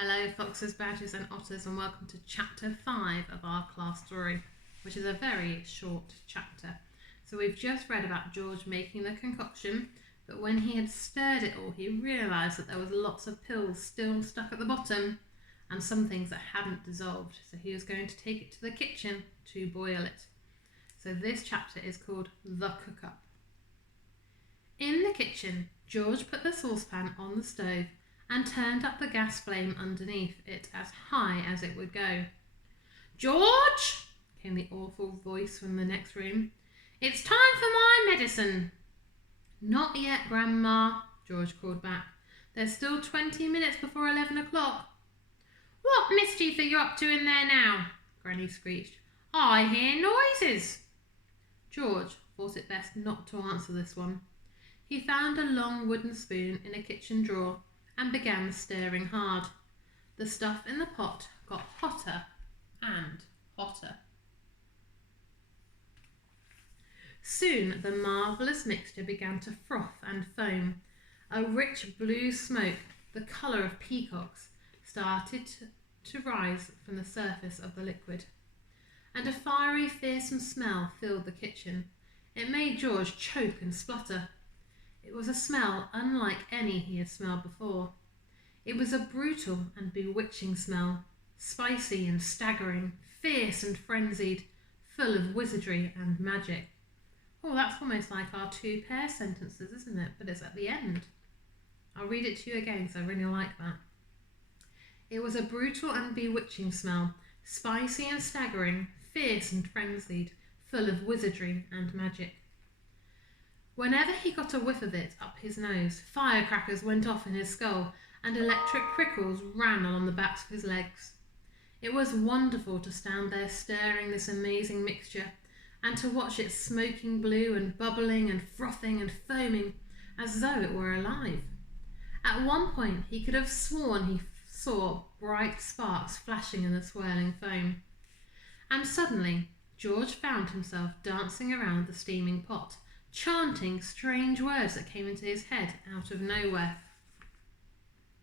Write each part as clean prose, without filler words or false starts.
Hello foxes, badgers and otters, and welcome to chapter 5 of our class story, which is a very short chapter. So we've just read about George making the concoction, but when he had stirred it all, he realised that there was lots of pills still stuck at the bottom and some things that hadn't dissolved, so he was going to take it to the kitchen to boil it. So this chapter is called The Cook-Up. In the kitchen, George put the saucepan on the stove and turned up the gas flame underneath it as high as it would go. "George!" came the awful voice from the next room. "It's time for my medicine." "Not yet, Grandma," George called back. "There's still 20 minutes before 11 o'clock. "What mischief are you up to in there now?" Granny screeched. "I hear noises." George thought it best not to answer this one. He found a long wooden spoon in a kitchen drawer and began stirring hard. The stuff in the pot got hotter and hotter. Soon the marvellous mixture began to froth and foam. A rich blue smoke, the colour of peacocks, started to rise from the surface of the liquid, and a fiery, fearsome smell filled the kitchen. It made George choke and splutter. It was a smell unlike any he had smelled before. It was a brutal and bewitching smell, spicy and staggering, fierce and frenzied, full of wizardry and magic. Oh, that's almost like our two pair sentences, isn't it? But it's at the end. I'll read it to you again because I really like that. It was a brutal and bewitching smell, spicy and staggering, fierce and frenzied, full of wizardry and magic. Whenever he got a whiff of it up his nose, firecrackers went off in his skull and electric prickles ran along the backs of his legs. It was wonderful to stand there stirring this amazing mixture and to watch it smoking blue and bubbling and frothing and foaming as though it were alive. At one point he could have sworn he saw bright sparks flashing in the swirling foam. And suddenly George found himself dancing around the steaming pot, chanting strange words that came into his head out of nowhere.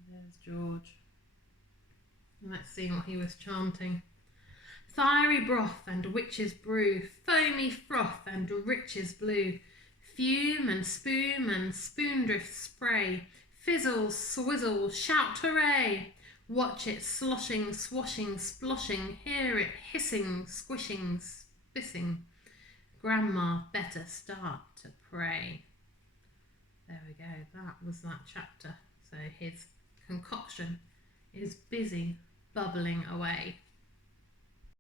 There's George. Let's see what he was chanting. "Fiery broth and witch's brew, foamy froth and riches blue, fume and spume and spoondrift spray, fizzle, swizzle, shout hooray! Watch it sloshing, swashing, sploshing, hear it hissing, squishing, spissing. Grandma better start to pray." There we go, that was that chapter. So his concoction is busy bubbling away.